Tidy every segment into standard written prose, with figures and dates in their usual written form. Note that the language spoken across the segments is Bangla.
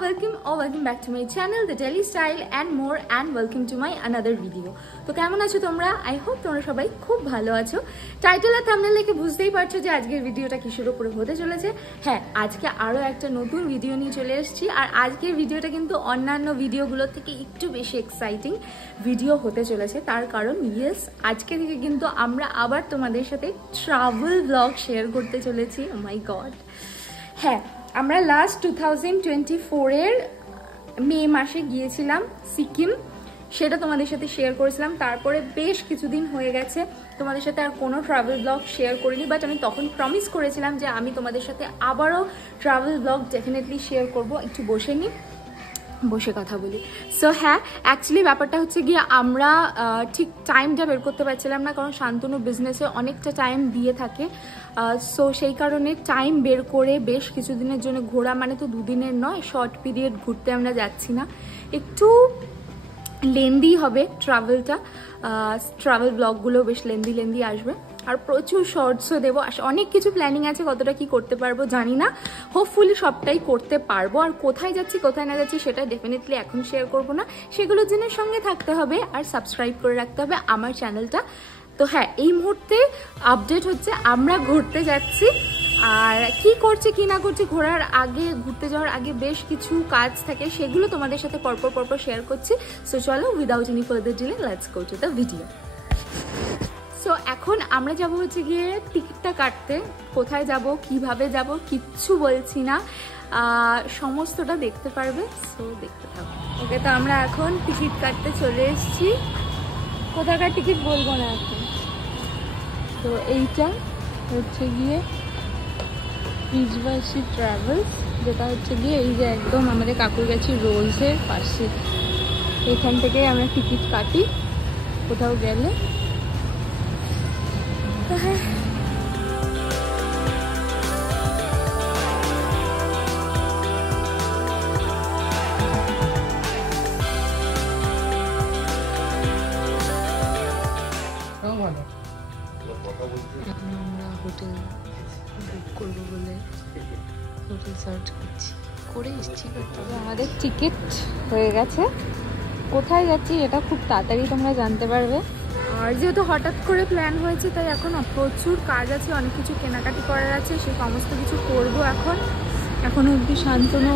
welcome back to my channel The Daily Style and more and welcome to my another video. তো কেমন আছো তোমরা? I hope তোমরা সবাই খুব ভালো আছো। টাইটেল আর থাম্বনেল দেখে বুঝতেই পারছো যে আজকের ভিডিওটা কিসের উপরে হতে চলেছে। হ্যাঁ, আজকে আরো একটা নতুন ভিডিও নিয়ে চলে এসেছি আর আজকের ভিডিওটা কিন্তু অন্যান্য ভিডিওগুলো থেকে একটু বেশি এক্সাইটিং ভিডিও হতে চলেছে। তার কারণ ইয়েস, আজকে থেকে কিন্তু আমরা আবার তোমাদের সাথে ট্রাভেল ব্লগ শেয়ার করতে চলেছি। ও মাই গড, হ্যাঁ, আমরা লাস্ট 2024-এর মে মাসে গিয়েছিলাম সিকিম, সেটা তোমাদের সাথে শেয়ার করেছিলাম। তারপরে বেশ কিছুদিন হয়ে গেছে তোমাদের সাথে আর কোনো ট্রাভেল ব্লগ শেয়ার করিনি, বাট আমি তখন প্রমিস করেছিলাম যে আমি তোমাদের সাথে আবারও ট্রাভেল ব্লগ ডেফিনেটলি শেয়ার করব। একটু বসে কথা বলি। সো হ্যাঁ, অ্যাকচুয়ালি ব্যাপারটা হচ্ছে গিয়ে আমরা ঠিক টাইমটা বের করতে পারছিলাম না, কারণ শান্তনু বিজনেসে অনেকটা টাইম দিয়ে থাকে। সো সেই কারণে টাইম বের করে বেশ কিছুদিনের জন্য ঘোরা, মানে তো দুদিনের নয়, শর্ট পিরিয়ড ঘুরতে আমরা যাচ্ছি না। একটু লেন্দি হবে ট্রাভেলটা, ট্রাভেল ব্লগগুলো বেশ লেন্দি আসবে আর প্রচুর শর্টসও দেবো। অনেক কিছু প্ল্যানিং আছে, কতটা কি করতে পারবো জানি না, হোপফুলি সবটাই করতে পারবো। আর কোথায় যাচ্ছি কোথায় না যাচ্ছি সেটা ডেফিনেটলি এখন শেয়ার করবো না, সেগুলোর জন্য সঙ্গে থাকতে হবে আর সাবস্ক্রাইব করে রাখতে হবে আমার চ্যানেলটা। তো হ্যাঁ, এই মুহূর্তে আপডেট হচ্ছে আমরা ঘুরতে যাচ্ছি, আর কি করছে কি না করছে ঘোরার আগে, ঘুরতে যাওয়ার আগে বেশ কিছু কাজ থাকে, সেগুলো তোমাদের সাথে পরপর শেয়ার করছি। সো চলো, without any further delay let's go to the video. So এখন আমরা যাব হচ্ছে গিয়ে টিকিটটা কাটতে। কোথায় যাব, কিভাবে যাব কিচ্ছু বলছি না, সমস্তটা দেখতে পারবে। সো দেখতে থাকো। ওকে, তো আমরা এখন টিকিট কাটতে চলে এসেছি। কোথাকার টিকিট বলবো না এখন। তো এইটা হচ্ছে গিয়ে বৃজবাসী ট্রাভেলস, যেটা হচ্ছে গিয়ে এই যে একদম আমাদের কাকুরগাছি রোলসের পাশে। এখান থেকে আমরা টিকিট কাটি কোথাও গেলে। হ্যাঁ, আমরা হোটেল বুক করবো বলে হোটেল সার্চ করে এসেছি, তবে আমাদের টিকিট হয়ে গেছে। কোথায় যাচ্ছি এটা খুব তাড়াতাড়ি তোমরা জানতে পারবে। আর যেহেতু হঠাৎ করে প্ল্যান হয়েছে, তাই এখন প্রচুর কাজ আছে, অনেক কিছু কেনাকাটি করার আছে, সেই সমস্ত কিছু করবো। এখন অব্দি শান্তনু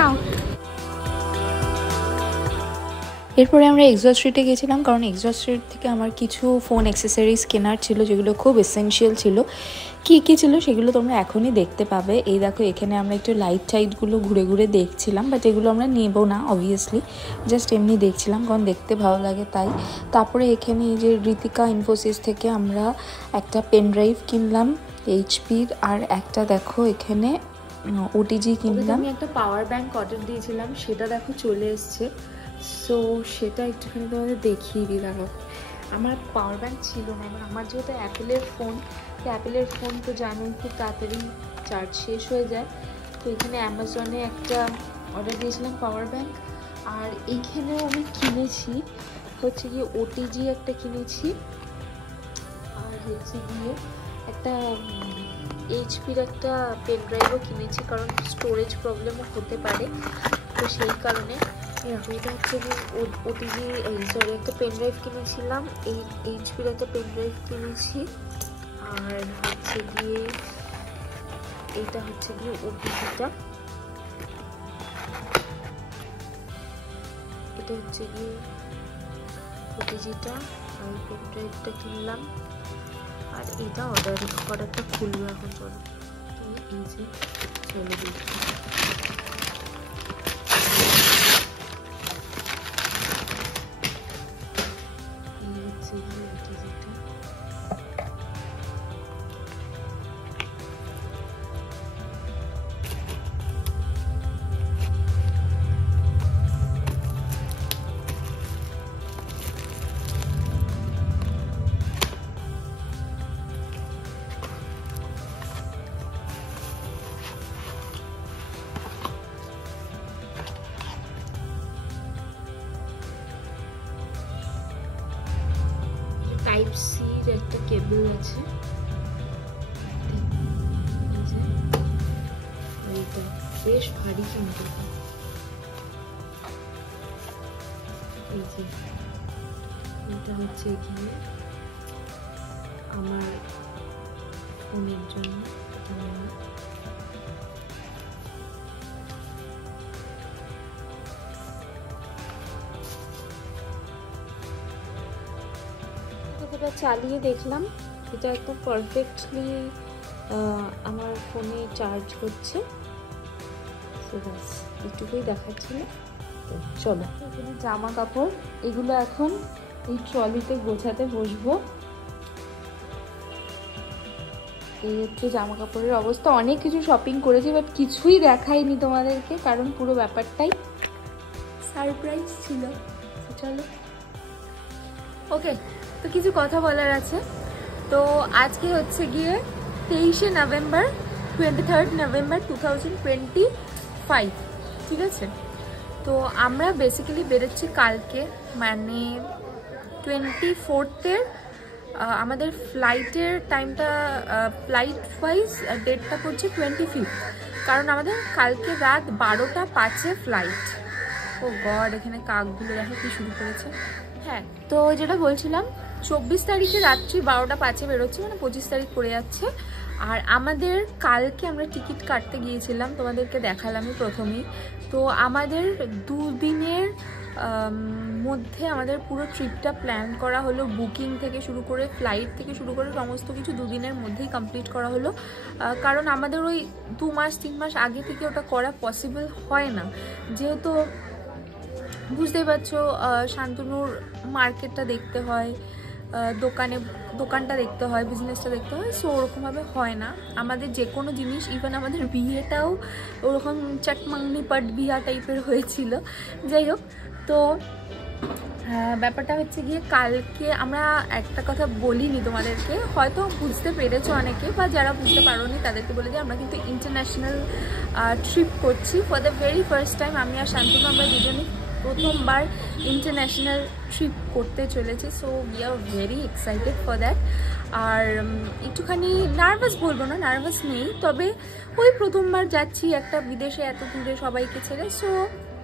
নাও। এরপরে আমরা এক্সজস্ট স্ট্রিটে গেছিলাম, কারণ এক্সজস্ট স্ট্রিট থেকে আমার কিছু ফোন অ্যাক্সেসরিজ কেনার ছিল, যেগুলো খুব এসেনশিয়াল ছিল। কী ছিল সেগুলো তোমরা এখনই দেখতে পাবে। এই দেখো, এখানে আমরা একটু লাইট টাইটগুলো ঘুরে দেখছিলাম, বাট এগুলো আমরা নেব না অবভিয়াসলি, জাস্ট এমনি দেখছিলাম, কারণ দেখতে ভালো লাগে তাই। তারপরে এখানে এই যে ঋতিকা ইনফোসিস থেকে আমরা একটা পেন ড্রাইভ কিনলাম এইচপির, আর একটা দেখো এখানে ওটিজি কিনলাম। আমি একটা পাওয়ার ব্যাংক অর্ডার দিয়েছিলাম, সেটা দেখো চলে এসছে। সো সেটা একটুখানি তোমাদের দেখিয়ে দিই। দেখো, আমার পাওয়ার ব্যাংক ছিল না, আমার যেহেতু অ্যাপেলের ফোন তো জানোই খুব তাড়াতাড়ি চার্জ শেষ হয়ে যায়। তো এখানে অ্যামাজনে একটা অর্ডার দিয়েছিলাম পাওয়ার ব্যাংক, আর এইখানেও আমি কিনেছি হচ্ছে গিয়ে ওটিজি একটা কিনেছি, আর হচ্ছে গিয়ে একটা এইচপির একটা পেন ড্রাইভও কিনেছি, কারণ স্টোরেজ প্রবলেমও হতে পারে। তো সেই কারণে এটা হচ্ছে গিয়ে ওটিজি একটা পেন ড্রাইভ কিনেছিলাম, এই এইচপির একটা পেন ড্রাইভ কিনেছি, আর হচ্ছে গিয়ে এইটা হচ্ছে গিয়ে ওটিজিটা, এটা হচ্ছে গিয়ে ওটিজিটা, আর পেন ড্রাইভটা কিনলাম। আর এটা অর্ডারটা খুলবো এখন। চলো, এই যে চলো দেখি। টাইপ সির একটা কেবল আছে, বেশ ভারী কিন্তু। এই যে এটা হচ্ছে এখানে আমার ফোনের জন্য। এটা চালিয়ে দেখলাম, এটা একদম পারফেক্টলি আমার ফোনে চার্জ হচ্ছে। ব্যাস এইটুকুই দেখাচ্ছিল। তো চলো, এখানে জামা কাপড় এগুলো এখন এই ট্রলিতে গোছাতে বসবো। এই হচ্ছে জামা কাপড়ের অবস্থা। অনেক কিছু শপিং করেছি, বাট কিছুই দেখাইনি তোমাদেরকে, কারণ পুরো ব্যাপারটাই সারপ্রাইজ ছিল। চলো, ওকে। তো কিছু কথা বলার আছে। তো আজকে হচ্ছে গিয়ে 23শে নভেম্বর, 23rd নভেম্বর 2025, ঠিক আছে? তো আমরা বেসিক্যালি বেরোচ্ছি কালকে, মানে 24th-এর। আমাদের ফ্লাইটের টাইমটা, ফ্লাইট ওয়াইজ ডেটটা পড়ছে 25th, কারণ আমাদের কালকে রাত 12:05-এ ফ্লাইট। ও গড, এখানে কাকগুলো দেখো কি শুরু করেছে। হ্যাঁ, তো যেটা বলছিলাম, 24 তারিখে রাত্রি 12:05-এ বেরোচ্ছে, মানে 25 তারিখ পড়ে যাচ্ছে। আর আমাদের কালকে আমরা টিকিট কাটতে গিয়েছিলাম, তোমাদেরকে দেখালামই প্রথমেই। তো আমাদের 2 দিনের মধ্যে আমাদের পুরো ট্রিপটা প্ল্যান করা হলো। বুকিং থেকে শুরু করে, ফ্লাইট থেকে শুরু করে সমস্ত কিছু 2 দিনের মধ্যেই কমপ্লিট করা হলো। কারণ আমাদের ওই 2 মাস 3 মাস আগে থেকে ওটা করা পসিবল হয় না, যেহেতু বুঝতেই পারছো শান্তনুর মার্কেটটা দেখতে হয়, দোকানটা দেখতে হয়, বিজনেসটা দেখতে হয়। সো ওরকমভাবে হয় না আমাদের যে কোনো জিনিস। ইভেন আমাদের বিয়েটাও ওরকম চটমাংনি পট বিয়া টাইপের হয়েছিল। যাই হোক, তো ব্যাপারটা হচ্ছে গিয়ে কালকে আমরা একটা কথা বলিনি তোমাদেরকে, হয়তো বুঝতে পেরেছো অনেকে, বা যারা বুঝতে পারোনি তাদেরকে বলে দিই, আমরা কিন্তু ইন্টারন্যাশনাল ট্রিপ করছি for the very first time. আমি আর শান্তনু আমরা দুজনেই প্রথমবার ইন্টারন্যাশনাল ট্রিপ করতে চলেছি। So we are very excited for that. আর একটুখানি নার্ভাস বলবো না, নার্ভাস নেই, তবে ওই প্রথমবার যাচ্ছি একটা বিদেশে এত দূরে সবাইকে ছেড়ে। সো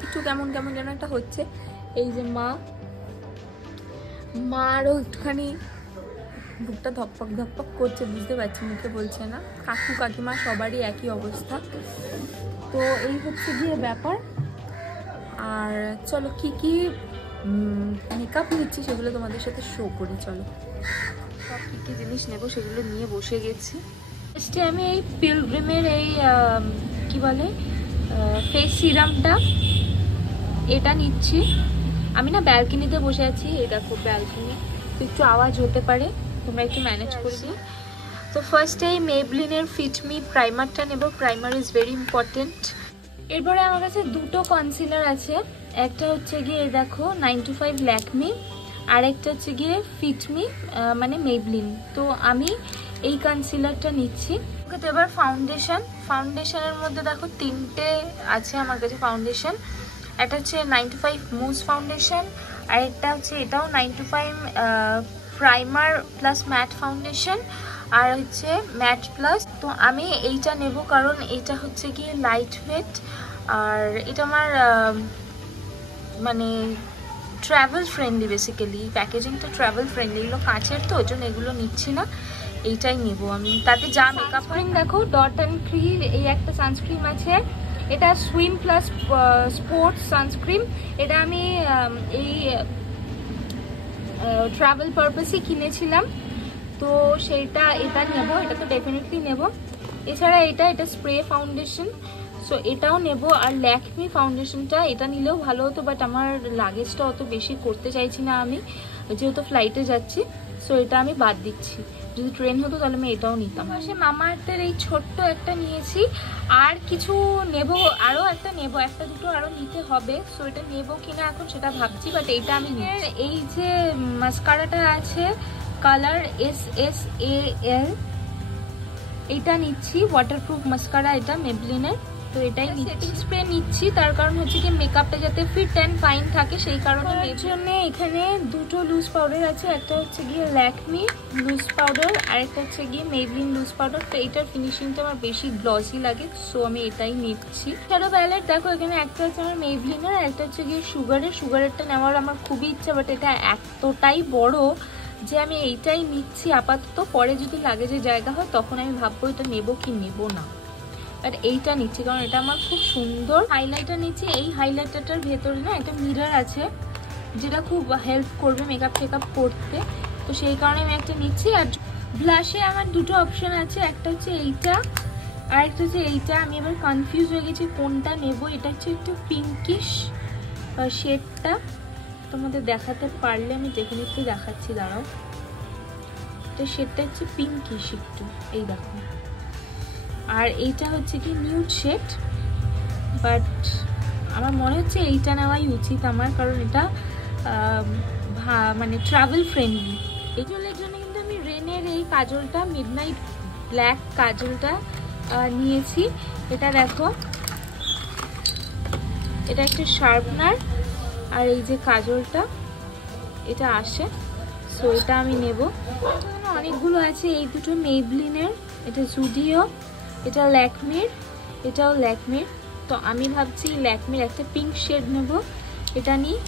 একটু কেমন কেমন যেন একটা হচ্ছে। এই যে মারও একটুখানি বুকটা ধপক ধপক করছে, বুঝতে পারছি, মুখে বলছে না। কাকু কাকিমা সবারই একই অবস্থা। তো এই হচ্ছে গিয়ে ব্যাপার। আর চলো কি কি মেকআপ নিচ্ছি সেগুলো তোমাদের সাথে শো করি। চলো, সব কী কী জিনিস নেবো সেগুলো নিয়ে বসে গেছি। ফার্স্টে আমি এই পিলগ্রিমের এই কি বলে ফেস সিরামটা, এটা নিচ্ছি। আমি না ব্যালকনিতে বসে আছি, এই দেখো ব্যালকনি, তো একটু আওয়াজ হতে পারে, তোমরা একটু ম্যানেজ করে দিও। তো ফার্স্টে এই মেবলিনের ফিট মি প্রাইমারটা নেব। Primer is very important. এরপরে আমার কাছে দুটো কনসিলার আছে। একটা হচ্ছে গিয়ে দেখো 925 ল্যাকমি, আর একটা হচ্ছে গিয়ে ফিট মি মানে মেবলিন। তো আমি এই কনসিলারটা নিচ্ছি। ওকে, তো এবার ফাউন্ডেশনের মধ্যে দেখো 3টে আছে আমার কাছে ফাউন্ডেশন। একটা হচ্ছে 925 মুজ ফাউন্ডেশন, আর একটা হচ্ছে এটাও 925 প্রাইমার প্লাস ম্যাট ফাউন্ডেশন, আর হচ্ছে ম্যাট প্লাস। তো আমি এইটা নেব কারণ এটা হচ্ছে গিয়ে লাইট ওয়েট, আর এটা আমার মানে ট্রাভেল ফ্রেন্ডলি। বেসিক্যালি প্যাকেজিংটা ট্রাভেল ফ্রেন্ডলি, এগুলো কাঁচের, তো ওই জন্য এগুলো নিচ্ছি না, এইটাই নেব আমি। তাতে যা মেকআপ ক্রিম দেখো, ডট অ্যান্ড ক্রিম এই একটা সানস্ক্রিন আছে, এটা সুইম প্লাস স্পোর্টস সানস্ক্রিন। এটা আমি এই ট্রাভেল পারপাসে কিনেছিলাম, তো সেইটা এটা নেব, এটা তো ডেফিনেটলি নেব। এছাড়া এটা স্প্রে ফাউন্ডেশন, সো এটাও নেব। আর ল্যাকমি ফাউন্ডেশনটা, এটা নিলেও ভালো হতো, বাট আমার লাগেজটা অত বেশি করতে চাইছি না আমি, যেহেতু ফ্লাইটে যাচ্ছি। সো এটা আমি বাদ দিচ্ছি, যদি ট্রেন হতো তাহলে আমি এটাও নিতাম। সে মামা আর্থের এই ছোট্ট একটা নিয়েছি, আর কিছু নেব, আরও একটা নেব, একটা দুটো আরও নিতে হবে। সো এটা নেবো কিনা এখন সেটা ভাবছি, বাট এইটা আমি নিচ্ছি। এই যে মাস্কারাটা আছে কালার SSAL, এইটা নিচ্ছি, ওয়াটারপ্রুফ মাস্কারা এটা মেবলিনের। তো তো এটাই সেটিং স্প্রে নিচ্ছি, তার কারণ হচ্ছে কি মেকআপটা যাতে ফিট অ্যান্ড ফাইন থাকে, সেই কারণে। এর জন্য এখানে দুটো লুজ পাউডার আছে, একটা হচ্ছে গিয়ে ল্যাকমি লুজ পাউডার আর একটা হচ্ছে গিয়ে মেবলিন লুজ পাউডার। তো এইটার ফিনিশিংটা আমার বেশি গ্লসি লাগে, সো আমি এটাই নিচ্ছি। শ্যাডো প্যালেট দেখো এখানে একটা হচ্ছে আমার মেবলিনের আর একটা হচ্ছে গিয়ে সুগারেরটা নেওয়ার আমার খুবই ইচ্ছা, বাট এটা এতটাই বড় যে আমি এইটাই নিচ্ছি আপাতত। পরে যদি লাগে যে জায়গা হয় তখন আমি ভাববো এটা নেবো কি নেবো না, বাট এইটা নিচ্ছি কারণ এটা আমার খুব সুন্দর। হাইলাইটার নিচ্ছি, এই হাইলাইটারটার ভেতরে না একটা মিরর আছে যেটা খুব হেল্প করবে মেকআপ টেকআপ করতে, তো সেই কারণে আমি একটা নিচ্ছি। আর ব্লাশে আমার দুটো অপশন আছে, একটা হচ্ছে এইটা আর একটা হচ্ছে এইটা। আমি এবার কনফিউজ হয়ে গেছি কোনটা নেব। এটা হচ্ছে একটু পিঙ্কিশ শেডটা, তোমাদের দেখাতে পারলে আমি দেখে নিচ্ছি, দেখাচ্ছি দাঁড়াও। তো শেডটা হচ্ছে পিঙ্কিশ একটু, এই দেখো। আর এইটা হচ্ছে কি নিউড শেড, বাট আমার মনে হচ্ছে এইটা নেওয়াই উচিত আমার, কারণ এটা মানে ট্রাভেল ফ্রেন্ডলি। এই জলের জন্য কিন্তু আমি রেনের এই কাজলটা মিডনাইট ব্ল্যাক কাজলটা নিয়েছি। এটা দেখো, এটা একটা শার্পনার আর এই যে কাজলটা এটা আসে, সো এটা আমি নেব। অনেকগুলো আছে, এই দুটো মেবলিনের, এটা জুডিও, এটা ল্যাকমির, এটাও ল্যাকমির। তো আমি ভাবছি ল্যাকমির একটা পিঙ্ক শেড নেব, এটা নিই।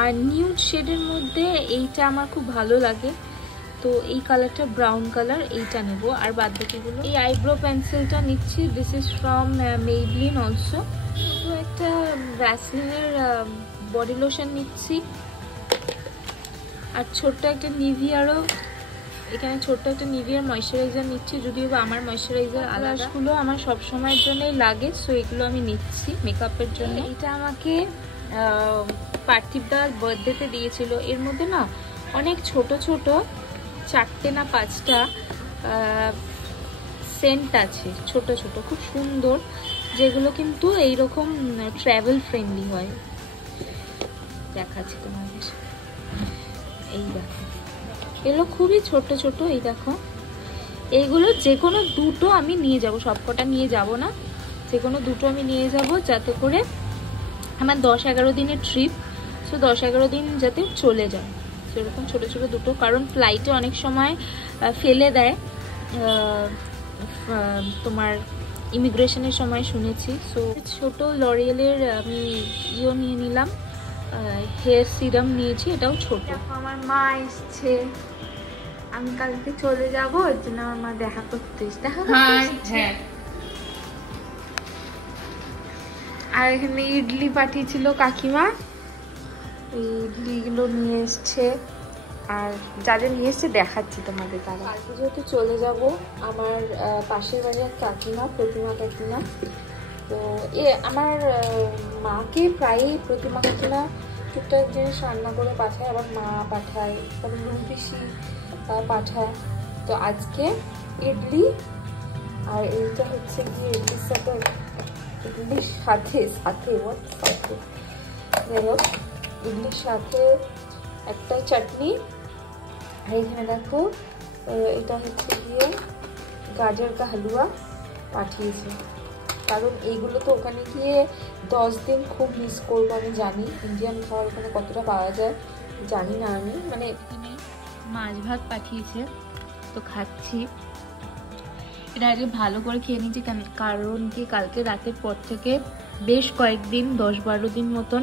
আর নিউড শেডের মধ্যে এইটা আমার খুব ভালো লাগে, তো এই কালারটা ব্রাউন কালার, এইটা নেব। আর বাদ বাকিগুলো, এই আইব্রো পেন্সিলটা নিচ্ছি, this is from Maybelline also. তো একটা ভ্যাসলিনের বডি লোশন নিচ্ছি। আর ছোট্ট একটা নিভিয়ারও, এখানে ছোট্ট একটা নিভিয়ার ময়শ্চারাইজার নিচ্ছি, যদিও বা আমার ময়শ্চারাইজার আলাদাগুলো আমার সব সময়ের জন্যই লাগে, সো এগুলো আমি নিচ্ছি মেকআপের জন্য। এটা আমাকে পার্থিবদার বার্থডেতে দিয়েছিল। এর মধ্যে না অনেক ছোট ছোট 4টে না 5টা সেন্ট আছে, ছোট ছোট খুব সুন্দর, যেগুলো কিন্তু এইরকম ট্রাভেল ফ্রেন্ডলি হয়। দেখাচ্ছি তোমাদের, এই দেখো এগুলো খুবই ছোট ছোট। এই দেখো, এইগুলো যে কোনো দুটো আমি নিয়ে যাব, সবকটা নিয়ে যাব না, যে কোনো দুটো আমি নিয়ে যাব, যাতে করে আমার 10-11 দিনের ট্রিপ, সো 10-11 দিন যাতে চলে যায়, সেরকম ছোট ছোট দুটো। কারণ ফ্লাইটে অনেক সময় ফেলে দেয় তোমার ইমিগ্রেশনের সময় শুনেছি। সো ছোট লরিয়েলের আমি নিয়ে নিলাম, হেয়ার সিরাম নিয়েছি, এটাও ছোট। আমার মা এসছে, আমি কালকে চলে যাব, ওর জন্য আমার মা দেখা করতে এসছে। আর এখানে ইডলি পাঠিয়েছিল কাকিমা, এই ইডলিগুলো নিয়ে এসছে। আর যা যা নিয়ে এসছে দেখাচ্ছি তোমাদের। তারা কালকে যেহেতু চলে যাব, আমার পাশের বাড়ি এক কাকিমা, প্রতিমা কাকিমা, তো আমার মাকে প্রায়ই প্রতিমা কাকিমা টুকটাক জিনিস রান্না করে পাঠায়, আবার মা পাঠায়, তারপর রুপিসি পাঠায়। তো আজকে ইডলি, আর এইটা হচ্ছে গিয়ে ইডলির সাথে ইডলির সাথে যাই হোক, ইডলির সাথে একটা চাটনি। আর এখানে দেখো, এটা হচ্ছে গিয়ে গাজর কা হালুয়া পাঠিয়েছে, কারণ এইগুলো তো ওখানে গিয়ে 10 দিন খুব মিস করবো। আমি জানি ইন্ডিয়ান খাবার ওখানে কতটা পাওয়া যায় জানি না আমি, মানে এখানে মাছ ভাত পাঠিয়েছে, তো খাচ্ছি। এটা আগে ভালো করে খেয়ে নিচ্ছি, কারণ কি কালকে রাতের পর থেকে বেশ কয়েকদিন 10-12 দিন মতন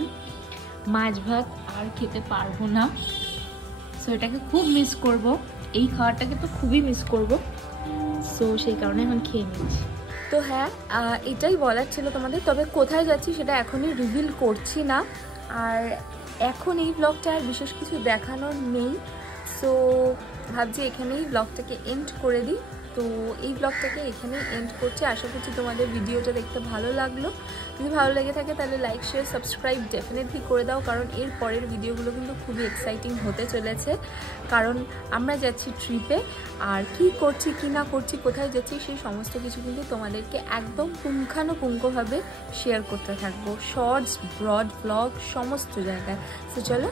মাছ ভাত আর খেতে পারবো না, সো এটাকে খুব মিস করব, এই খাবারটাকে তো খুবই মিস করব, সো সেই কারণে এখন খেয়ে নিচ্ছি। তো হ্যাঁ, এটাই বলার ছিল তোমাদের। তবে কোথায় যাচ্ছি সেটা এখনই রিভিল করছি না, আর এখন এই ব্লগটা আর বিশেষ কিছু দেখানোর নেই, সো ভাবছি এখানেই ব্লগটাকে এন্ড করে দিই। তো এই ব্লগটাকে এখানেই এন্ড করছি। আশা করছি তোমাদের ভিডিওটা দেখতে ভালো লাগলো। যদি ভালো লেগে থাকে তাহলে লাইক, শেয়ার, সাবস্ক্রাইব ডেফিনেটলি করে দাও, কারণ এর পরের ভিডিওগুলো কিন্তু খুবই এক্সাইটিং হতে চলেছে। কারণ আমরা যাচ্ছি ট্রিপে, আর কি করছি কি না করছি, কোথায় যাচ্ছি, সেই সমস্ত কিছু কিন্তু তোমাদেরকে একদম পুঙ্খানুপুঙ্খভাবে শেয়ার করতে থাকবো, শর্টস, ব্রড ব্লগ, সমস্ত জায়গায়। তো চলো,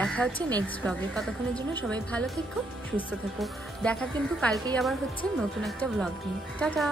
দেখা হচ্ছে নেক্সট ব্লগে। ততক্ষণের জন্য সবাই ভালো থেকো, সুস্থ থেকো। দেখা কিন্তু কালকেই আবার হচ্ছে নতুন একটা ব্লগ নিয়ে। টাটা।